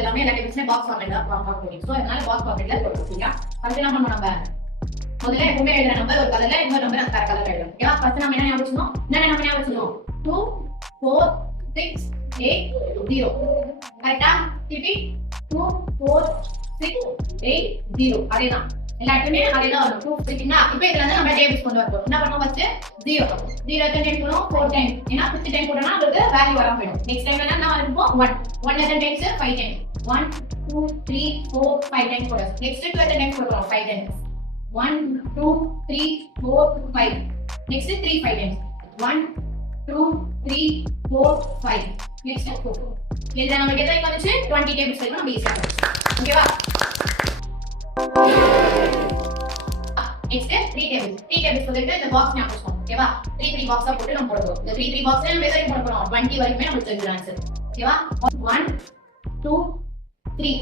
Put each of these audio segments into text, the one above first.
எல்லாமே எல்லா டேபிள்ஸ்மே பாக்ஸ் ஃபார்மேட்ல பார்க்க முடியும். சோ அதனால பாக்ஸ் ஃபார்மேட்ல போட்டுருக்கீங்க. ஃபர்ஸ்ட் என்ன பண்ணணும் நம்ம முதல்ல எப்பவுமே எழுதுற நம்பர் ஒரு கலர்ல இன்னொரு நம்பர் அந்த கலர்ல எழுதணும். ஓகேவா? ஃபர்ஸ்ட் நம்ம என்ன ஞாபகம் வச்சுக்கணும்? நம்ம ஞாபகம் வச்சுக்கணும் 2 4 6 8 0. கரெக்ட்டா? திருப்பி 2 4 6 8 0. அதேதான் எல்லாத்துமே அதேதான் வரும். 2 6னா இப்போ இதுல இருந்து நம்ம டேபிள்ஸ் கொண்டு வரணும். என்ன பண்ணணும்? ஃபர்ஸ்ட் 0 எத்தனை டைம் போறோம்? 4 டைம். ஏன்னா 50 டைம் போறோம்னா அதுக்கு வேல்யூ வராம போய்டும். நெக்ஸ்ட் டைம் என்ன இருக்கும்? 1 எத்தனை டைம்ஸ்? 5 டைம். 1 2 3 4 5 டைம் போறோம். நெக்ஸ்ட் 2 எத்தனை டைம் போறோம்? 5 டைம். 1 2 3 4 5. Next 3 5 times. 1 2 3 4 5. நெக்ஸ்ட் 4. இதுல நமக்கு எதை வந்துச்சு? 20 டேபிள்ஸ் வரைக்கும் நம்ம ஈஸியா பண்ணலாம். ஓகேவா? Next 3 tables. 3 டேபிள்ஸ் சொல்லிட்டு இந்த பாக்ஸ் ஞாபகம் வச்சுக்கோங்க. ஓகேவா? 3 3 பாக்ஸா போட்டு நம்ம போடுறோம். இந்த 3 3 பாக்ஸ்ல நம்ம எதை போட போறோம்? 20 வரைக்கும் நமக்கு தெரிஞ்ச ஆன்சர். ஓகேவா? 1 2 3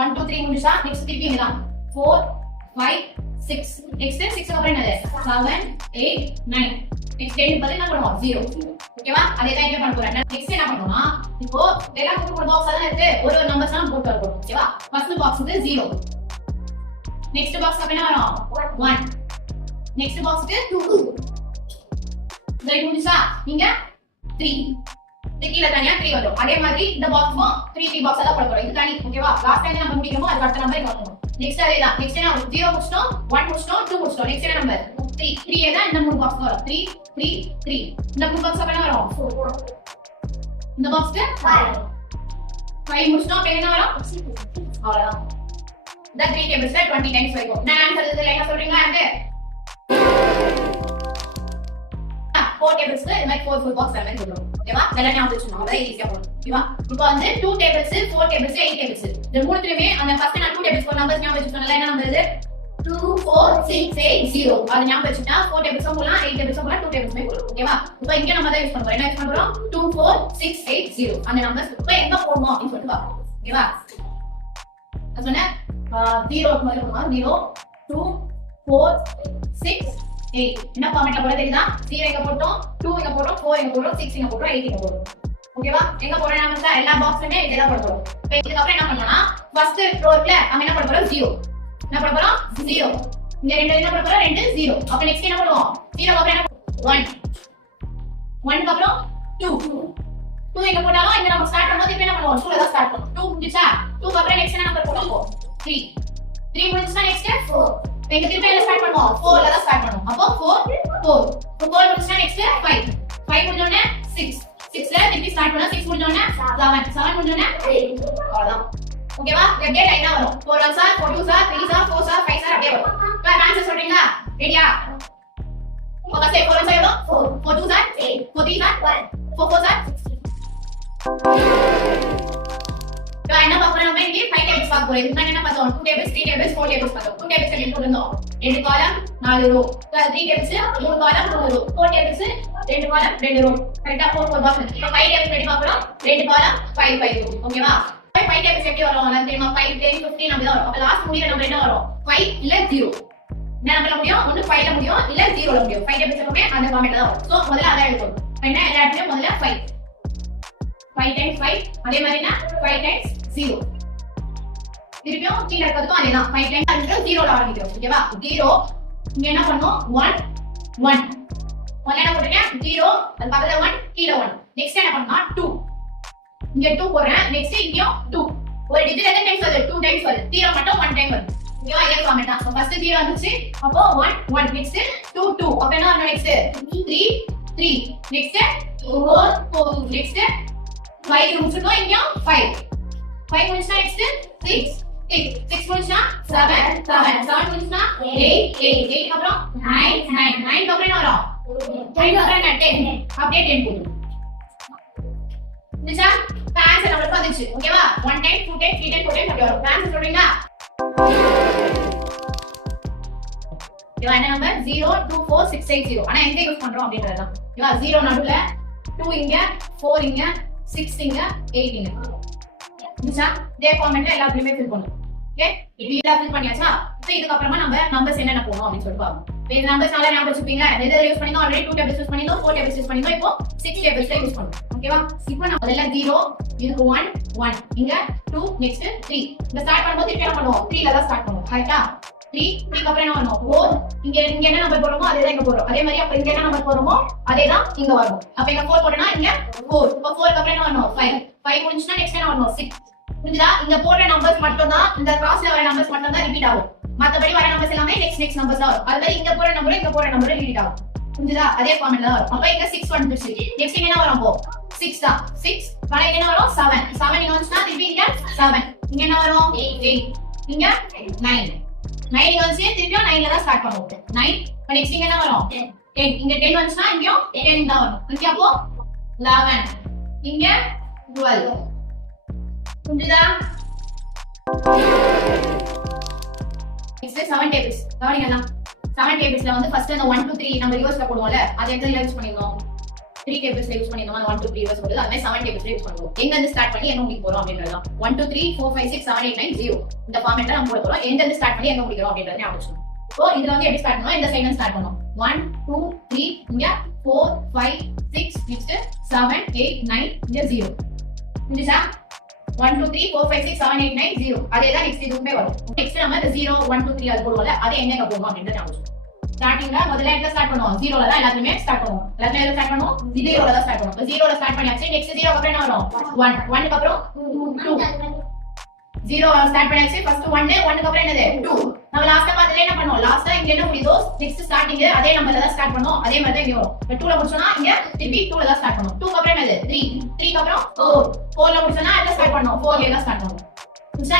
1 2 3 முடிச்சா நெக்ஸ்ட் திருப்பி இங்கதான் 4 5 6. நெக்ஸ்ட் 6 அப்புறம் என்னது? 7 8 9. நெக்ஸ்ட் 10 பதில் என்ன பண்ணுவோம்? 0. ஓகேவா? அதே தான் இங்க பண்ண போறேன். நெக்ஸ்ட் என்ன பண்ணனும்னா இப்போ எல்லா போட்டு பாக்ஸ் எல்லாம் இருக்கு. ஒரு ஒரு நம்பர்ஸ் எல்லாம் போட்டு வரணும். ஓகேவா? ஃபர்ஸ்ட் பாக்ஸ்க்கு 0. நெக்ஸ்ட் பாக்ஸ் அப்ப என்ன வரும்? 1. நெக்ஸ்ட் பாக்ஸ்க்கு 2. சரி முடிச்சா இங்க 3. கீழ தனியா 3 வரும். அதே மாதிரி இந்த பாக்ஸ்க்கும் 3 3 பாக்ஸ் எல்லாம் போட போறோம். இது தனி. ஓகேவா? லாஸ்ட் டைம் நம்ம முடிக்கணும். அது அடுத்த நம்பர் வரணும். நெக்ஸ்ட் அதேதான். நெக்ஸ்ட் என்ன? 0 முடிச்சிட்டோம், 1 முடிச்சிட்டோம், 2 முடிச்சிட்டோம். நெக்ஸ்ட் என்ன நம்பர்? 3. 3 ஏதான் இந்த மூணு பாக்ஸ் வரும். 3 3 3. இந்த மூணு பாக்ஸ் அப்ப என்ன வரும்? 4. இந்த பாக்ஸ்க்கு 5 முடிச்சிட்டோம். அப்ப என்ன வரும்? 6. அவ்வளவுதான். இந்த 3 டேபிள்ஸ்ல 20 டைம்ஸ் வரைக்கும். நான் ஆன்சர் இதுல என்ன சொல்றீங்களா? அது 4 டேபிள்ஸ்க்கு இந்த மாதிரி 4 4 பாக்ஸ் எல்லாம் சொல்றோம். ஓகேவா? இதெல்லாம் ஞாபகம் வச்சுக்கணும். அதான் ஈஸியா போகும். ஓகேவா? இப்போ வந்து 2 டேபிள்ஸ், 4 டேபிள்ஸ், 8 டேபிள்ஸ். இந்த மூணுத்துலயுமே அந்த ஃபர்ஸ்ட் நான் 2 டேபிள்ஸ் for நம்பர்ஸ் ஞாபகம் வச்சுக்கணும். என்ன நம்பர் இது? 2 4 6 8 0. அது ஞாபகம் வச்சுட்டா 4 டேபிள்ஸ் போலாம், 8 டேபிள்ஸ் போலாம், 2 டேபிள்ஸ்மே போலாம். ஓகேவா? இப்போ இங்க நம்ம தான் யூஸ் பண்ண போறோம். என்ன யூஸ் பண்றோம்? 2 4 6 8 0. அந்த நம்பர்ஸ் இப்போ எங்க போடணும் அப்படி சொல்லிட்டு பாப்போம். ஓகேவா? நான் சொன்னேன் 0 க்கு முதல்ல போடணும். 0 2 4 6 8. என்ன ஃபார்மட்ல போட தெரியுதா? 0 எங்க போட்டோம், 2 எங்க போட்டோம், 4 எங்க போட்டோம், 6 எங்க போட்டோம், 8 எங்க போட்டோம். ஓகேவா? எங்க போறோம்? நாம எல்லா பாக்ஸ்லயுமே இதெல்லாம் போட போறோம். இப்போ இதுக்கு அப்புறம் என்ன பண்ணனும்னா ஃபர்ஸ்ட் ரோல நம்ம என்ன பண்ண போறோம்? 0. என்ன பண்ண போறோம்? 0. இங்க ரெண்டு என்ன பண்ண போறோம்? 2 0. அப்ப நெக்ஸ்ட் என்ன பண்ணுவோம்? 0 அப்புறம் என்ன? 1. 1 க்கு அப்புறம் 2. 2 எங்க போட்டாலும் இங்க நம்ம ஸ்டார்ட் பண்ணும்போது இப்போ என்ன பண்ணுவோம்? 2 ல தான் ஸ்டார்ட் பண்ணுவோம். 2 முடிச்சா 2 க்கு அப்புறம் நெக்ஸ்ட் என்ன நம்பர் போடுவோம்? 3. 3 முடிச்சா நெக்ஸ்ட் 4. எங்க திருப்பி என்ன ஸ்டார்ட் பண்ணுவோம்? 4 ல தான் ஸ்டார்ட் பண்ணுவோம். அப்போ 4 4. 4 முடிச்சா நெக்ஸ்ட் 5. 5 முடிஞ்ச உடனே 6. 6 ல திருப்பி ஸ்டார்ட் பண்ணா 6 முடிஞ்ச உடனே 7. 7 முடிஞ்ச உடனே 8. அவ்வளவுதான். ஓகேவா? அப்படியே லைனா வரும். 4 1 sir, 4 2 sir, 3 sir, 4 sir, 5 sir அப்படியே வரும். இப்போ ஆன்சர் சொல்றீங்களா? ரெடியா? ஓகே சார் 4 சார் எவ்வளவு? 4. 4 2 சார் 8. 4 3 சார் 1. 4 4 சார் 16. இப்போ என்ன பார்க்கறோம்? நம்ம இங்க 5 டேபிள்ஸ் பார்க்க போறோம். இதுக்கு என்ன பார்த்தோம்? 2 டேபிள்ஸ், 3 டேபிள்ஸ், 4 டேபிள்ஸ் பார்த்தோம். 2 டேபிள்ஸ் என்ன போட்டுருந்தோம்? 2 காலம் 4 ரோ. 3 டேபிள்ஸ் 3 காலம் 3 ரோ. 4 டேபிள்ஸ் 2 காலம் 2 ரோ. கரெக்ட்டா 4 4 பாக்ஸ். இப்போ 5 டேபிள்ஸ் ரெடி பார்க்கறோம். 2 காலம் 5 5 ரோ. ஓகேவா? 5 டேபிள்ஸ் எப்படி வரும்? நான் தெரியுமா? 5 10 15 அப்படி தான் வரும். அப்ப லாஸ்ட் முடியற நம்பர் என்ன வரும்? 5 இல்ல 0. என்ன நம்பர்ல முடியும்? ஒன்னு 5 ல முடியும் இல்ல 0 ல முடியும். 5 டேபிள்ஸ் எப்பவுமே அந்த ஃபார்மட்ல தான் வரும். சோ முதல்ல அத எழுதுவோம். என்ன எல்லா இடத்துலயும் முதல்ல 5. 5 times 5 அதே மாதிரினா 5 times 0. திருப்பியும் கீழ இருக்கிறதுக்கும் அதேதான். 5 times அதுக்கு 0 ல ஆரம்பிக்கிறோம். ஓகேவா? 0 இங்க என்ன பண்ணோம்? 1 1. முதல்ல என்ன போடுறீங்க? 0 அது பக்கத்துல 1 கீழ 1. நெக்ஸ்ட் என்ன பண்ணா 2. இங்க 2 போடுறேன். நெக்ஸ்ட் இங்கயும் 2. ஒரு டிஜிட் எத்தனை டைம்ஸ் வருது? 2 டைம்ஸ் வருது. 0 மட்டும் 1 டைம் வருது. ஓகேவா? இதே ஃபார்மட் தான். ஃபர்ஸ்ட் 0 வந்துச்சு. அப்போ 1 1. நெக்ஸ்ட் 2 2. அப்ப என்ன வரும்? நெக்ஸ்ட் 3 3. நெக்ஸ்ட் 4 4. நெக்ஸ்ட் 5 முடிச்சிட்டோம். இங்கயும் 5 5 முடிச்சா நெக்ஸ்ட் 6 6 முடிச்சா 7 7 7 முடிச்சா 8 8 8 அப்புறம் 9 9 9 அப்புறம் என்ன வரும்? 9 அப்புறம் என்ன? 10. அப்படியே 10 போடுங்க. நிச்சா ஆன்சர் நம்மளுக்கு வந்துச்சு. ஓகேவா? 1 டைம் 2 டைம் 3 டைம் 4 டைம் அப்படி வரும். ஆன்சர் சொல்றீங்களா? இது என்ன நம்பர்? 0 2 4 6 8 0. ஆனா எங்க யூஸ் பண்றோம் அப்படின்றது தான். ஓகேவா? 0 நடுவுல 2 இங்க 4 இங்க 6 இங்க 8 இங்க. நிச்சா இதே ஃபார்மட்ல எல்லாத்துலயுமே ஃபில் பண்ணனும். ஓகே? இது எல்லாம் ஃபில் பண்ணியாச்சா? இப்போ இதுக்கு அப்புறமா நம்ம நம்பர்ஸ் என்னென்ன போடணும் அப்படி சொல்லிட்டு பாப்போம். இந்த நம்பர்ஸ் நல்லா ஞாபகம் வச்சுப்பீங்க. எதை யூஸ் பண்ணினோம்? ஆல்ரெடி 2 டேபிள்ஸ் யூஸ் பண்ணினோம், 4 டேபிள்ஸ் யூஸ் பண்ணினோம். இப்போ 6 டேபிள்ஸ் யூஸ் பண்ணுவோம். ஓகேவா? இப்போ நம்ம முதல்ல 0 இதுக்கு 1 1 இங்க 2 நெக்ஸ்ட் 3. இந்த ஸ்டார்ட் பண்ணும்போது திருப்பி என்ன பண்ணுவோம்? 3 ல தான் ஸ்டார்ட் பண்ணுவோம். கரெக்ட்டா? 3 3 அப்புறம் என்ன வரும்? 4 இங்க என்ன நம்பர் போடுறோமோ அதே தான் இங்க போடுறோம். அதே மாதிரி அப்ப இங்க என்ன நம்பர் போடுறோமோ அதே தான் இங்க வரும். அப்ப இங்க 4 போட்டனா இங்க 4. இப்போ 4 க்கு அப்புறம் என்ன வரணும்? 5 5 முடிஞ்சினா நெக்ஸ்ட் என்ன வரணும்? 6. புரியுதா? இங்க போடுற நம்பர்ஸ் மட்டும் தான், இந்த கிராஸ்ல வர நம்பர்ஸ் மட்டும் தான் ரிப்பீட் ஆகும். மத்தபடி வர நம்பர்ஸ் எல்லாமே நெக்ஸ்ட் நம்பர்ஸ் தான் வரும். அதுல இங்க போற நம்பர் ரிப்பீட் ஆகும். புரியுதா? அதே ஃபார்முலா தான் வரும். அப்ப இங்க 6 வந்துருச்சு. நெக்ஸ்ட் இங்க என்ன வரும்? அப்போ 6 தான். 6 பழைய என்ன வரும்? 7 7 இங்க வந்துச்சுனா திருப்பி இங்க 7 இங்க என்ன வரும்? 8 இங்க 9 9 இங்க வந்து திருப்பி 9 ல தான் ஸ்டார்ட் பண்ணுவோம். 9 இப்ப நெக்ஸ்ட் இங்க என்ன வரும்? 10 இங்க 10 வந்துச்சுனா இங்க 10 தான் வரும். ஓகே அப்போ 11 இங்க 12. புரியுதா? Next 7 tables. கவனிங்களா? 7 டேபிள்ஸ்ல வந்து ஃபர்ஸ்ட் அந்த 1 2 3 நம்ம ரிவர்ஸ்ல போடுவோம்ல, அது எங்க யூஸ் பண்ணிருந்தோம்? 3 டேபிள்ஸ்ல யூஸ் பண்ணிருந்தோம். 1 2 3 ரிவர்ஸ் போடுறது. அதே 7 டேபிள்ஸ்ல யூஸ் பண்ணுவோம். எங்க இருந்து ஸ்டார்ட் பண்ணி எங்க முடிக்க போறோம் அப்படிங்கறத 1 2 3 4 5 6 7 8 9 0 இந்த ஃபார்மட்ல நம்ம போட போறோம். எங்க இருந்து ஸ்டார்ட் பண்ணி எங்க முடிக்கிறோம் அப்படிங்கறத ஞாபகம் வச்சுக்கணும். சோ இதுல வந்து எப்படி ஸ்டார்ட் பண்ணனும்? இந்த சைடுல ஸ்டார்ட் பண்ணனும். 1 2 3 இங்க 4 5 6 நெக்ஸ்ட் 7 8 9 இங்க 0. புரியுதா? 1 2 3 4 5 6 7 8 9 0 அதே தான் நெக்ஸ்ட் இதுவுமே வரும். நெக்ஸ்ட் நம்ம இந்த 0 1 2 3 அது போடுவோம்ல, அது எங்க போடுவோம் அப்படிங்கறத ஞாபகம் வச்சுக்கணும். ஸ்டார்டிங்ல முதல்ல எங்க ஸ்டார்ட் பண்ணுவோம்? 0 ல தான் எல்லாத்தையுமே ஸ்டார்ட் பண்ணுவோம். எல்லாத்தையும் எங்க ஸ்டார்ட் பண்ணுவோம்? 0 ல தான் ஸ்டார்ட் பண்ணுவோம். 0 ல ஸ்டார்ட் பண்ணியாச்சு. நெக்ஸ்ட் 0 க்கு அப்புறம் என்ன வரும்? 1 1 க்கு அப்புறம் 2 0 ல ஸ்டார்ட் பண்ணியாச்சு. ஃபர்ஸ்ட் 1 1 க்கு அப்புறம் என்னது? 2 நம்ம லாஸ்டா பார்த்ததுல என்ன பண்ணோம்? லாஸ்டா இங்க என்ன முடியுதோ நெக்ஸ்ட் ஸ்டார்டிங் அதே நம்பர்ல தான் ஸ்டார்ட் பண்ணோம். அதே மாதிரி தான் இங்க வரும். 2 ல முடிச்சோம்னா இங்க திருப்பி 2 ல தான் ஸ்டார்ட் பண்ணோம். 2 க்கு அப்புறம் என்னது? 3 3 க்கு அப்புறம் 4 4 ல முடிச்சோம்னா எங்க ஸ்டார்ட் பண்ணோம்? 4 ல தான் ஸ்டார்ட் பண்ணோம்.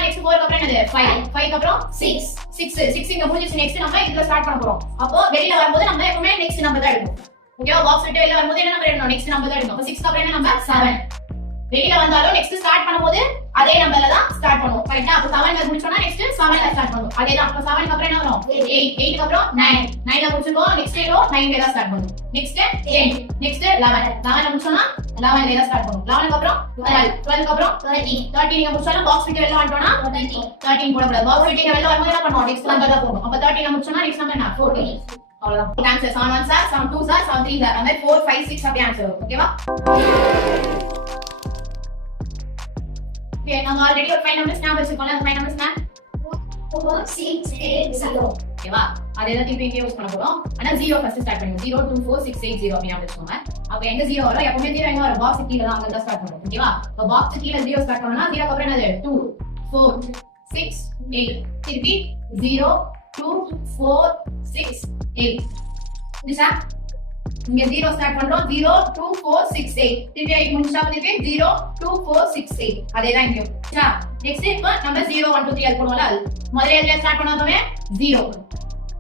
நெக்ஸ்ட் 4 க்கு அப்புறம் என்னது? 5 5 க்கு அப்புறம் 6 இங்க முடிஞ்சிச்சு. நெக்ஸ்ட் நம்ம இதுல ஸ்டார்ட் பண்ண போறோம். அப்போ வெளியில வரும்போது நம்ம எப்பவுமே நெக்ஸ்ட் நம்பர் தான் எடுக்கணும். ஓகேவா? பாக்ஸ் விட்டு வெளியில வரும்போது என்ன நம்பர் எடுக்கணும்? நெக்ஸ்ட் நம்பர் தான் எடுக்கணும். அப்ப 6 க்கு அப்புறம் என்ன நம்பர்? 7 வெளியில வந்தாலும் நெக்ஸ்ட் ஸ்டார்ட் பண்ணும்போது அதே நம்பர்ல தான் ஸ்டார்ட் பண்ணுவோம். கரெக்ட்டா? அப்ப 7 ல முடிச்சோம்னா நெக்ஸ்ட் 7 ல ஸ்டார்ட் பண்ணுவோம். அதே தான். அப்ப 7 க்கு அப்புறம் என்ன வரும்? 8 8 க்கு அப்புறம் 9 9 ல முடிச்சோம். நெக்ஸ்ட் 9 ல தான் ஸ்டார்ட் பண்ணுவோம். நெக்ஸ்ட் 10 நெக்ஸ்ட் 11 11 ல முடிச்சோம்னா 11 ல தான் ஸ்டார்ட் பண்ணுவோம். 11 க்கு அப்புறம் 12 12 க்கு அப்புறம் 13 நீங்க முடிச்சாலும் பாக்ஸ் விட்டு வெளியில வந்துட்டோம்னா 13 போட கூடாது. பாக்ஸ் விட்டு வெளியில வரும்போது என்ன பண்ணுவோம்? நெக்ஸ்ட் நம்பர் தான் போடணும். அப்ப 13 ல முடிச்சோம்னா நெக்ஸ்ட் நம்பர் என்ன? 14 அவ்வளவுதான். Answer 7 1 sir 7 2 sir 7 3 sir. அந்த 4 5 6 அப்படி ஆன்சர் வரும். ஓகேவா? Okay, நம்ம ஆல்ரெடி ஒரு 5 நம்பர்ஸ் ஞாபகம் வச்சிருக்கோம்ல. அந்த 5 நம்பர்ஸ் 4 6 8 0 ஓகேவா? அதே தான் திருப்பி இங்கே யூஸ் பண்ண போறோம். ஆனா 0 ஃபர்ஸ்ட் ஸ்டார்ட் பண்ணுங்க. 0 2 4 6 8 0 அப்படி ஞாபகம் வச்சுக்கோங்க. அப்ப எங்க 0 வரும்? எப்பவுமே 0 எங்க வரும்? பாக்ஸ் கீழ தான், அங்க தான் ஸ்டார்ட் பண்ணுவோம். ஓகேவா? அப்ப பாக்ஸ் கீழ 0 ஸ்டார்ட் பண்ணனும்னா 0 க்கு அப்புறம் என்னது? 2 4 6 8 திருப்பி 0 2 4 6 8 புரியுதா? இங்க 0 ஸ்டார்ட் பண்றோம். 0 2 4 6 8 திருப்பி 8 முடிச்சா திருப்பி 0 2 4 6 8 அதே தான் இங்க. சரியா? நெக்ஸ்ட் இப்போ நம்ம 0 1 2 3 அது போடுவோம்ல, அது முதல்ல எதுல ஸ்டார்ட் பண்ணோமே 0.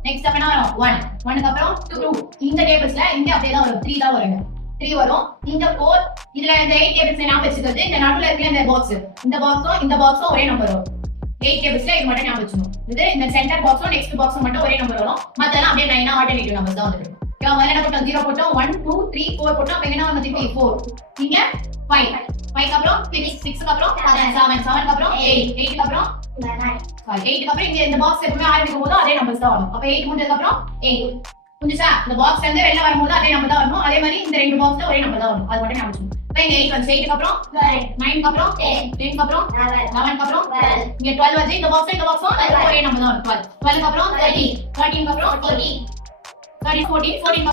நெக்ஸ்ட் அப்ப என்ன வரும்? 1 1 க்கு அப்புறம் 2 இந்த டேபிள்ஸ்ல இங்க அப்படியே தான் வரும். 3 தான் வரும். 3 வரும். இந்த 4 இதுல இந்த 8 டேபிள்ஸ் ஞாபகம் வச்சுக்கிறது. இந்த நடுவுல இருக்கிற இந்த பாக்ஸ் இந்த பாக்ஸும் ஒரே நம்பர் வரும். 8 டேபிள்ஸ்ல இது மட்டும் ஞாபகம் வச்சுக்கணும். இது இந்த சென்டர் பாக்ஸும் நெக்ஸ்ட் பாக்ஸும் மட்டும் ஒரே நம்பர் வரும். மத்தெல்லாம் அப்படியே 9 ஆல்டர்னேட்டிவ் நம்பர்ஸ் தான் வந்துரும். முதல்ல என்ன போட்டோம்? 0 போட்டோம். 1 2 3 4 போட்டோம். அப்ப என்ன வந்து திருப்பி 4 இங்க 5 5 க்கு அப்புறம் 6 6 க்கு அப்புறம் 7 7 க்கு அப்புறம் 8 8 க்கு அப்புறம் 9 8 க்கு அப்புறம் இங்க இந்த பாக்ஸ் எப்பவுமே ஆரம்பிக்கும் போது அதே நம்பர்ஸ் தான் வரும். அப்ப 8 முடிஞ்சதுக்கு அப்புறம் 8 புரியுதா? இந்த பாக்ஸ்ல இருந்து வெளிய வரும்போது அதே நம்பர் தான் வரும். அதே மாதிரி இந்த ரெண்டு பாக்ஸ்ல ஒரே நம்பர் தான் வரும். அது மட்டும் ஞாபகம் வச்சுக்கணும். இப்ப இங்க 8 வந்து 8 க்கு அப்புறம் 9 க்கு அப்புறம் 10 க்கு அப்புறம் 11 க்கு அப்புறம் 12 இங்க 12 வந்து இந்த பாக்ஸும் ஒரே நம்பர் தான் வரும். 12 க்கு அப்புறம் 13 13 க்கு அப்புறம் 14 13 14 14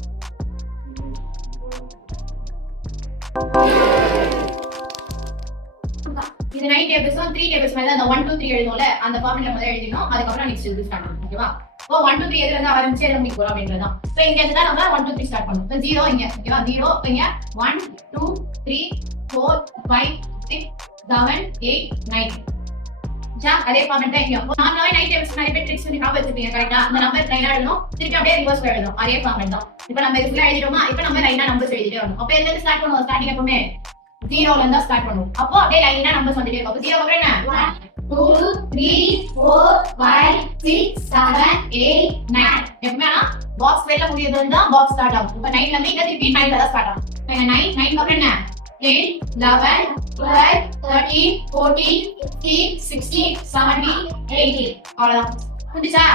இது 9 டேபிள்ஸ் 3 டேபிள்ஸ் மேல அந்த 1 2 3 எழுதுவோம்ல, அந்த ஃபார்முலா முதல்ல எழுதினோம். அதுக்கு அப்புறம் நெக்ஸ்ட் இது ஸ்டார்ட் பண்ணனும். ஓகேவா? இப்போ 1 2 3 எதுல இருந்து ஆரம்பிச்சு எதுல முடிக்க போறோம் அப்படின்றதுதான். சோ இங்க இருந்து தான் நம்ம 1 2 3 ஸ்டார்ட் பண்ணனும். இப்போ 0 இங்க. ஓகேவா? 0 இங்க 1 2 3 4 5 6 7 8 9 ஜா அதே ஃபார்மட் தான் இங்க. நார்மலாவே 9 டேபிள்ஸ் நிறைய பேர் ட்ரிக்ஸ் பண்ணி ஞாபகம் வச்சிருப்பீங்க. கரெக்ட்டா? அந்த நம்பர் லைனா எழுதணும். திருப்பி அப்படியே ரிவர்ஸ்ல எழுதணும். அதே ஃபார்மட் தான். இப்போ நம்ம இதுல எழுதிட்டோமா? இப்போ நம்ம லைனா நம்பர்ஸ் எழுதிட்டே வரணும். அப்ப எதுல இருந்து ஸ்டார்ட் பண்ணுவோம்? ஸ்டார்டிங் எப்பவுமே 0 ல இருந்து ஸ்டார்ட் பண்ணுவோம். அப்போ அப்படியே லைனா நம்பர்ஸ் வந்துட்டே இருக்கும். அப்ப 0 க்கு அப்புறம் என்ன? 1 2 3 4 5 6 7 8 9 எப்பவுமே பாக்ஸ் வெளில முடியறது தான் பாக்ஸ் ஸ்டார்ட் ஆகும். இப்போ 9 ல இருந்து இங்க திருப்பி 9 ல தான் ஸ்டார்ட் ஆகும். இப்போ 9 9 க்கு அப்புறம் என்ன? 8 11 12 13 14 15 16 17 18 அவ்வளவுதான். புரியுதா?